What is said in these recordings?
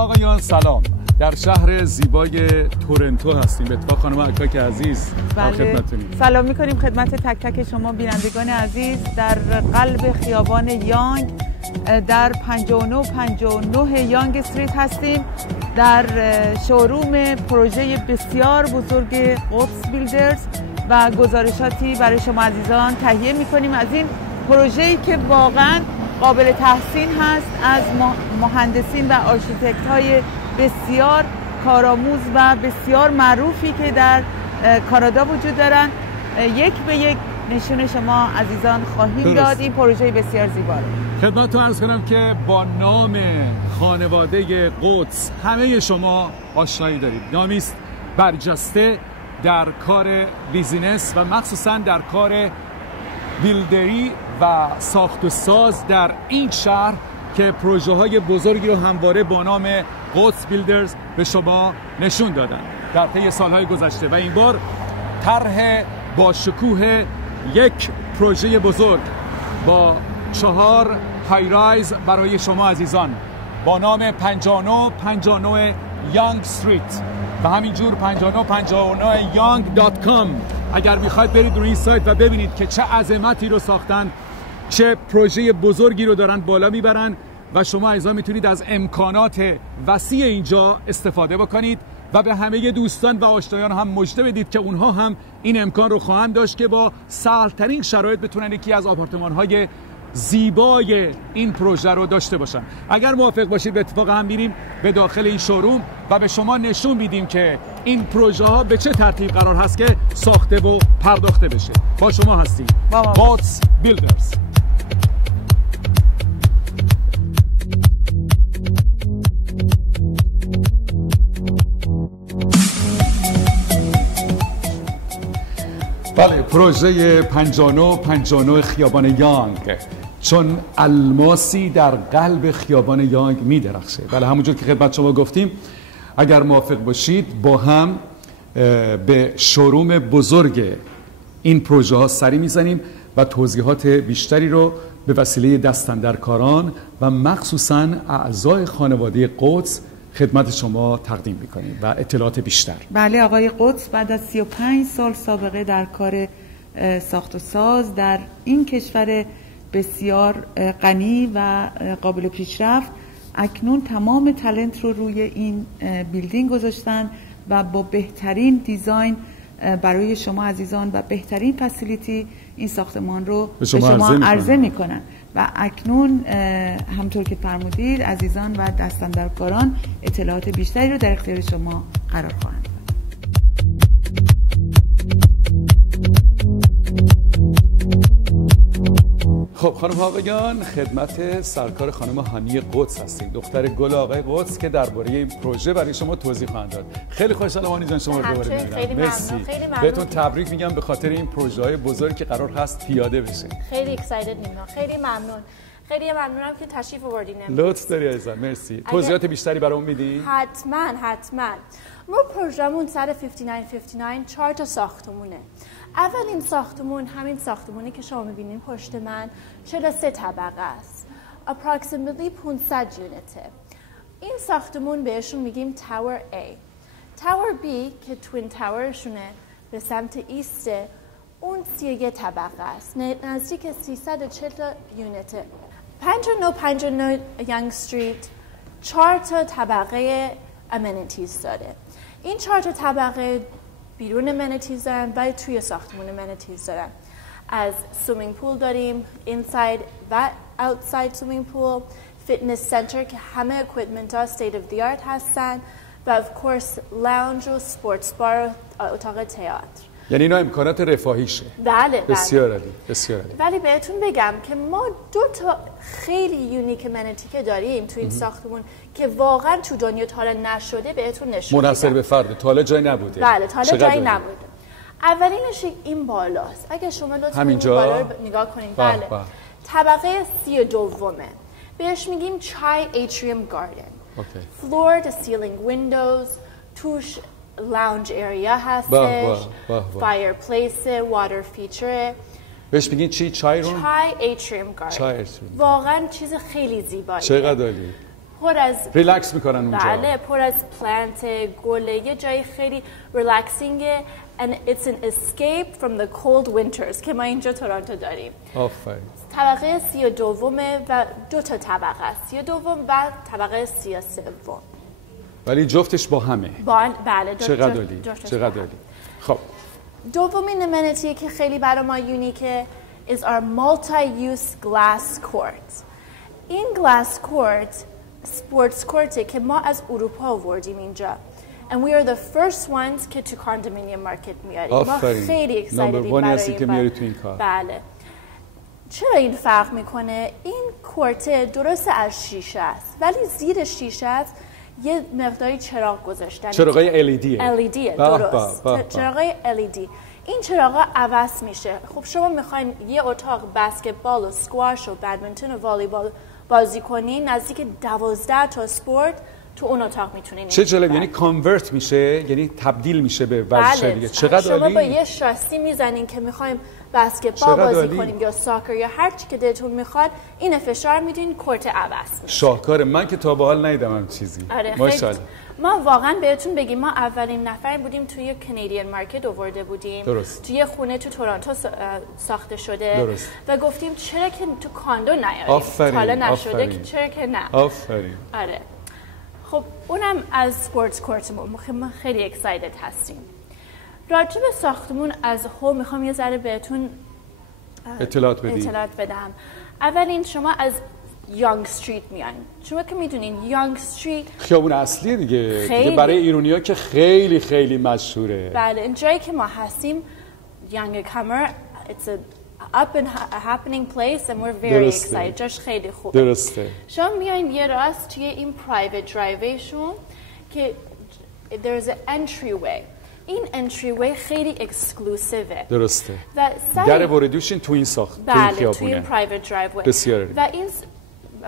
آقایان سلام. در شهر زیبای تورنتو هستیم. به اتفاق خانم اکاک عزیز خدمتتونیم. سلام میکنیم خدمت تک تک شما بینندگان عزیز. در قلب خیابان یانگ در 59 یانگ استریت هستیم، در شوروم پروژه بسیار بزرگ قدس بیلدرز و گزارشاتی برای شما عزیزان تهیه میکنیم از این پروژه‌ای که واقعا قابل تحسین هست از مهندسین و آرشیتکت های بسیار کارآموز و بسیار معروفی که در کانادا وجود دارن. یک به یک نشون شما عزیزان خواهیم داد. این پروژه بسیار زیبا رو خدمتتون عرض کنم که با نام خانواده قدس همه شما آشنایی دارید. نامی است برجسته در کار بیزینس و مخصوصا در کار بیلدری و ساخت و ساز در این شهر که پروژه های بزرگی رو همواره با نام قدس بیلدرز به شما نشون دادن در طی سالهای گذشته و این بار طرح با شکوه یک پروژه بزرگ با 4 های رایز برای شما عزیزان با نام 59 یانگ استریت و همینجور 59 young.com. اگر میخواید برید روی این سایت و ببینید که چه عظمتی رو ساختن، چه پروژه بزرگی رو دارن بالا میبرن و شما عزیزان میتونید از امکانات وسیع اینجا استفاده بکنید و به همه دوستان و آشنایان هم مژده بدید که اونها هم این امکان رو خواهند داشت که با سهل‌ترین شرایط بتونن یکی از آپارتمان‌های زیبای این پروژه رو داشته باشن. اگر موافق باشید به اتفاق هم میریم به داخل این شوروم و به شما نشون میدیم که این پروژه ها به چه ترتیب قرار هست که ساخته و پرداخته بشه. با شما هستیم قدس بیلدرز. بله، پروژه 59 خیابان یانگ چون الماسی در قلب خیابان یانگ می درخشه. بله، همونجور که خدمت شما گفتیم اگر موافق باشید با هم به شوروم بزرگ این پروژه ها سری میزنیم و توضیحات بیشتری رو به وسیله دستاندرکاران و مخصوصا اعضای خانواده قدس خدمت شما تقدیم میکنیم و اطلاعات بیشتر. بله، آقای قدس بعد از 35 سال سابقه در کار ساخت و ساز در این کشور بسیار غنی و قابل پیشرفت اکنون تمام تالنت رو روی این بیلدینگ گذاشتن و با بهترین دیزاین برای شما عزیزان و بهترین فسیلیتی این ساختمان رو به شما عرضه میکنن و اکنون همطور که فرمودید عزیزان و دستاندرکاران اطلاعات بیشتری رو در اختیار شما قرار خواهند داد. خب خانم ها آقایان، خدمت سرکار خانم هانی قدس هستیم، دختر گل آقای قدس که درباره این پروژه برای شما توضیح خواهند داد. خیلی خوشحالم هانی جان شما رو دوباره می‌بینم. خیلی ممنون. بهتون تبریک میگم به خاطر این پروژه‌های بزرگی که قرار هست پیاده بشه. خیلی اکسایتد نیما. خیلی ممنون. خیلی ممنونم که تشریف آوردین. لطف داری عزیزم. مرسی. توضیحات بیشتری برامون میدی؟ حتما. ما پروژمون سر 59 4 تا ساختمونه. اولین ساختمون همین ساختمونی که شما می‌بینین پشت من 43 طبقه است. approximately 500 یونیته. این ساختمون بهشون میگیم تاور A. تاور B که توین تاورشونه به سمت ایسته، اون 31 طبقه است. نزدیک 340 یونیته. 59 یانگ استریت 4 تا طبقه امنیتیز داره. این 4 تا طبقه بیرون امنیتیز دارن و توی ساختمون امنیتیز دارن. از سویمینگ پول داریم، اینساید و اوتساید سویمینگ پول، فیتنس سنتر که همه اکویپمنت ها استیت اف دی آرت هستن و اف کورس لاونج و سپورتس بار و اتاق تئاتر. یعنی اینا امکانات رفاهیشه. بله. بسیار عالی. ولی بهتون بگم که ما 2 تا خیلی یونیک امنیتی که داریم تو این ساختمون که واقعا تو دنیا تا حالا نشده بهتون نشون میدم. منحصر به فرد، تا حالا جایی نبوده. بله، تا حالا جایی نبوده. اولینش این بالاست. اگه شما لطفاً این بالا رو نگاه کنید. بله. طبقه 32 بهش میگیم چای ایتریوم گاردن. فلور تو سیلینگ ویندوز، توش لاونج اریا هستش، فایر پلیس، واتر فیچر. بهش میگین چی؟ چای روم؟ چای ایتریوم گاردن. واقعا چیز خیلی زیباییه. چقدر عالی. پر از ریلکس میکنن اونجا. بله، پر از پلانت، گله، یه جای خیلی ریلکسینگه and it's an escape from the cold winters که ما اینجا تورنتو داریم. آفرین. طبقه 32 و 2 تا طبقه است، 32 و طبقه 33. ولی جفتش با همه. بله، چقدر عالی. چقدر عالی. خب دومین امنیتی که خیلی برای ما یونیکه is our multi-use glass court. این glass court sports court که ما از اروپا آوردیم اینجا. And we are the first ones که تو condominium market میاریم. ما خیلی excited برای که میاری تو این کار. بله. چرا این فرق میکنه؟ این کورت درست از شیشه است ولی زیر شیشه است یه مقداری چراغ گذاشتن. چراغای LED. LED درست. چراغای LED. این چراغا عوض میشه. خب شما میخواین یه اتاق بسکتبال و سکواش و بدمینتون و والیبال بازی کنین، نزدیک 12 تا اسپورت تو اون اتاق میتونین. چه جالب، یعنی کانورت میشه، یعنی تبدیل میشه به ورزش دیگه. چقدر عالی. شما با یه شاسی میزنین که میخوایم بسکتبال بازی کنیم یا ساکر یا هر چی که دلتون میخواد، این فشار میدین کورت عوض میشه. شاهکاره. من که تا به حال ندیدم هم چیزی. ماشاءالله. ما واقعا بهتون بگیم ما اولین نفر بودیم توی کانادین مارکت آورده بودیم. درست. توی خونه تو تورنتو ساخته شده. درست. و گفتیم چرا که تو کاندو نیاریم؟ حالا نشده که چرا که نه. آفرین. آره. خب اونم از سپورتس کورتمون ما خیلی اکسایتد هستیم. راجع به ساختمون از هو میخوام یه ذره بهتون اطلاعات بدم. اولین شما از یانگ استریت میان. شما که میدونین یانگ استریت خیابون اصلیه دیگه برای ایرانی‌ها که خیلی خیلی مشهوره. بله، این جایی که ما هستیم یانگ کامر it's a up and happening place and we're very excited. جاش خیلی خوبه. درسته. شما میایین یه راست توی این private drivewayشون که there's an entryway. این entryway خیلی اکسکلوسیوه. درسته. و در ورودیشون تو این ساخت تو این خیابونه. تو این private driveway. بسیار. و این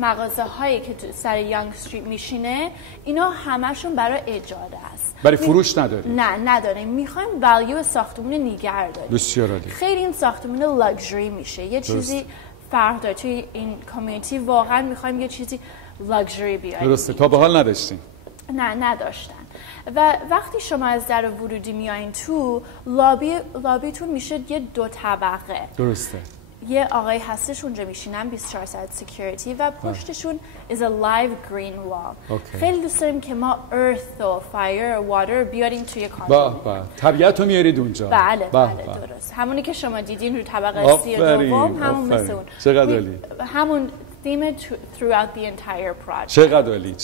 مغازه هایی که تو سر یانگ استریت میشینه اینا همشون برای اجاره است. برای فروش نداریم؟ نه نداریم. میخوایم ولیو ساختمون نگه داریم. بسیار عالی. خیلی این ساختمون لاکچری میشه. یه چیزی فرق داره توی این کامیونیتی. واقعا میخوایم یه چیزی لاکچری بیاریم. درسته. تا به حال نداشتیم. نه نداشتن. و وقتی شما از در ورودی میایین تو لابیتون میشه یه 2 طبقه. درسته. یه آقای هستش اونجا میشینن 24 ساعت سکیوریتی و پشتشون is a live green wall. خیلی دوست داریم که ما earth و fire و water بیاریم توی کاندو. طبیعت رو میارید اونجا. بله درست. همونی که شما دیدین رو طبقه 32 همون مثل اون. چقدر عالی. همون theme throughout the entire project. چقدر عالی.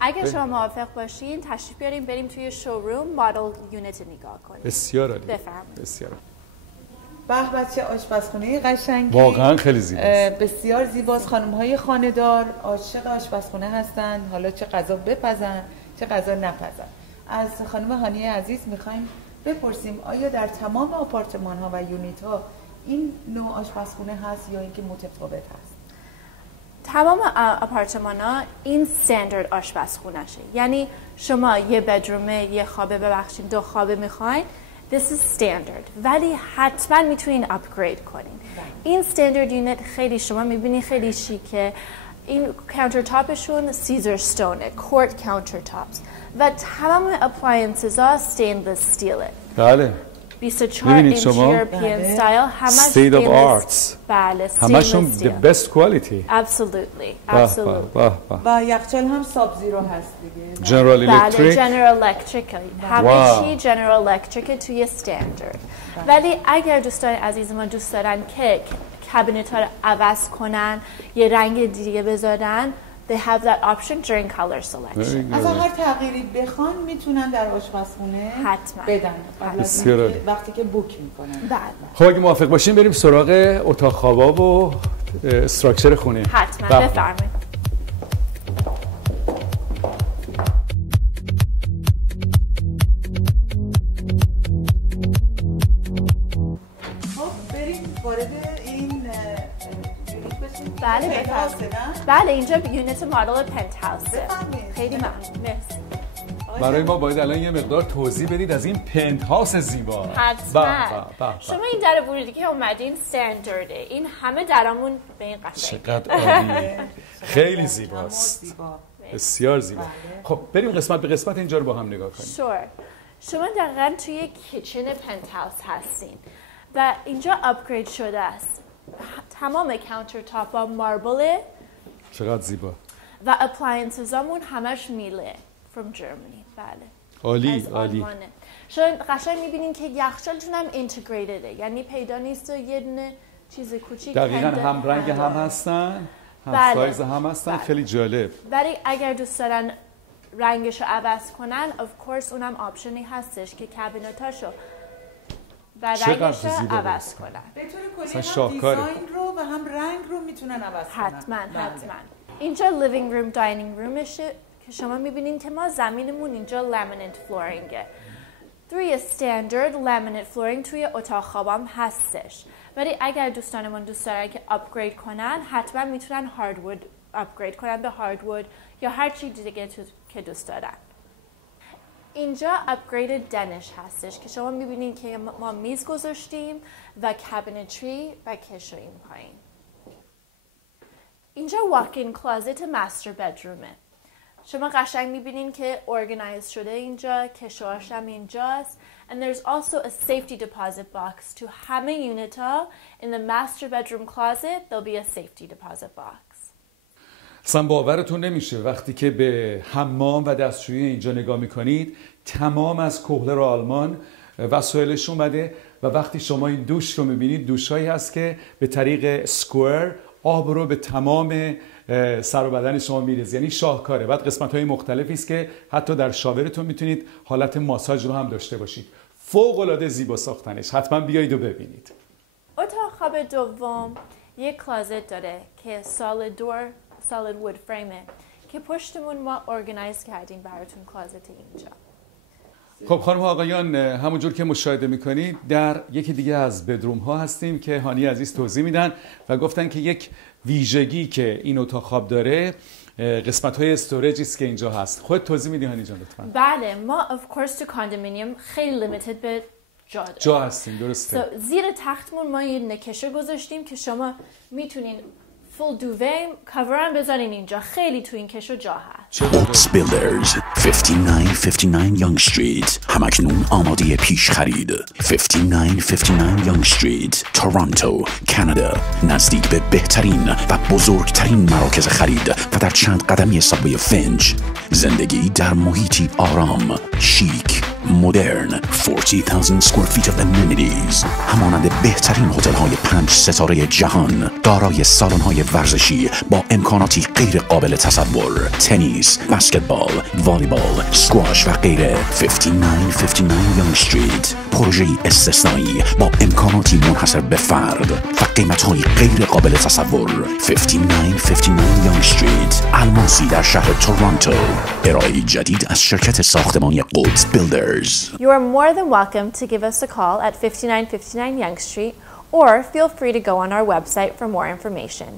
اگه شما موافق باشین تشریف بیاریم بریم توی شوروم مدل یونیت نگاه کنیم. بسیار عالی. بفرمایید. بسیار. به چه آشپزخونه قشنگی. واقعا خیلی زیباست. بسیار زیباست. خانم‌های خانه‌دار عاشق آشپزخونه هستن. حالا چه غذا بپزن چه غذا نپزن. از خانم هانیه عزیز می‌خوایم بپرسیم آیا در تمام آپارتمان‌ها و یونیت‌ها این نوع آشپزخونه هست یا اینکه متفاوت هست؟ تمام آپارتمان‌ها این استاندارد آشپزخونه‌شه. یعنی شما یه بدرومه، یه خوابه، ببخشید 2 خوابه می‌خواید، this is standard. ولی حتما میتونین اپگرید کنین. این standard unit خیلی شما می‌بینید خیلی شیکه. این کانتر تاپشون سیزر ستونه، کورت کانتر تاپس و تمام اپلاینسز ها استینلس استیله. بله. 24 اینچ یورپین استایل همش state of arts. بله. همشون the best quality. Absolutely. و یخچال هم ساب زیرو هست دیگه. General Electric. بله General Electric. همه چی General Electric توی استاندارد. ولی اگر دوستان عزیز ما دوست دارن که کابینت ها رو عوض کنن یه رنگ دیگه بذارن they have that option during color selection. از هر تغییری بخوان میتونن در آشپزخونه حتما بدن وقتی که بوک میکنن. بله. خب اگه موافق باشین بریم سراغ اتاق خوابا و استراکچر خونه. حتما بفرمایید. بله بفرمایید. بله اینجا یونیت مدل پنت هاوسه. خیلی ممنون. مرسی. برای ما باید الان یه مقدار توضیح بدید از این پنت هاوس زیبا. حتما. شما این در ورودی که اومدین استاندارده. این همه درامون به این قشنگ. چقدر عالی. خیلی زیباست. بسیار زیبا. خب بریم قسمت به قسمت اینجا رو با هم نگاه کنیم. شما دقیقاً توی کیچن پنت هاوس هستین و اینجا اپگرید شده است. تمام کانتر تاپ ها ماربله. چقدر زیبا. و اپلاینسز همون همش میله from Germany. بله. عالی. شما قشنگ میبینین که یخچالتون هم اینتگریتده، یعنی پیدا نیست یه دونه چیز کوچیک. دقیقاً هم رنگ هم هستن، هم سایز هم هستن. خیلی جالب. ولی اگر دوست دارن رنگشو عوض کنن of course اونم آپشنی هستش که کابینتاشو و رنگشو عوض کنن. به طور کلی هم دیزاین رو و هم رنگ رو میتونن عوض کنن. حتما. اینجا لیوینگ روم داینینگ رومشه که شما میبینین که ما زمینمون اینجا لامینیت فلورینگه. توی استاندارد لامینیت فلورینگ توی اتاق خوابم هستش. ولی اگر دوستانمون دوست دارن که اپگرید کنن حتما میتونن هاردوود اپگرید کنن به هاردوود یا هر چی دیگه که دوست دارن. اینجا اپگرید دنش هستش که شما میبینین که ما میز گذاشتیم و کابینتری و کشو این پایین. اینجا واک-این کلازت ماستر بدرومه. شما قشنگ میبینین که ارگنایز شده اینجا، کشوهاش هم اینجاست. And there's also a safety deposit box to همه یونیت ها. In the master bedroom closet there'll be a safety deposit box. اصلا باورتون نمیشه وقتی که به حمام و دستشویی اینجا نگاه میکنید تمام از کهلر آلمان وسایلش اومده و وقتی شما این دوش رو میبینید دوشایی هست که به طریق سکوئر آب رو به تمام سر و بدن شما میریزه، یعنی شاهکاره. بعد قسمت‌های مختلفی است که حتی در شاورتون میتونید حالت ماساژ رو هم داشته باشید. فوق‌العاده زیبا ساختنش. حتما بیایید و ببینید. اتاق خواب دوم یک کلازت داره که سالید وود فریمه که پشتمون ما ارگنایز کردیم براتون کلازت اینجا. خب خانم ها آقایان، همونجور که مشاهده میکنید در یکی دیگه از بدروم ها هستیم که هانی عزیز توضیح میدن و گفتن که یک ویژگی که این اتاق خواب داره قسمت های استوریجی است که اینجا هست. خودت توضیح میدی هانی جان لطفاً؟ بله، ما of course تو کاندومینیوم خیلی لیمیتد به جا هستیم. درسته. زیر تختمون ما یه نکشه گذاشتیم که شما میتونین فول دووه کاورم بذارین اینجا. خیلی تو این کشو جا هست. قدس بیلدرز 5959 یانگ استریت همکنون آماده پیش خرید. 5959 یانگ استریت تورنتو کانادا، نزدیک به بهترین و بزرگترین مراکز خرید و در چند قدمی سابوی فنج. زندگی در محیطی آرام، شیک، مدرن. 40,000 square feet of amenities. همانند بهترین هتل‌های 5 ستاره جهان، دارای سالن‌های ورزشی با امکاناتی غیر قابل تصور، تنیس، بسکتبال، والیبال، اسکواش و غیره. 5959 یانگ استریت، پروژه‌ای استثنایی با امکاناتی منحصر به فرد و قیمت‌های غیر قابل تصور. 5959 یانگ استریت، الماسی در شهر تورنتو. ارائه جدید از شرکت ساختمانی قدس بیلدرز. You are more than welcome to give us a call at 5959 Yonge Street or feel free to go on our website for more information.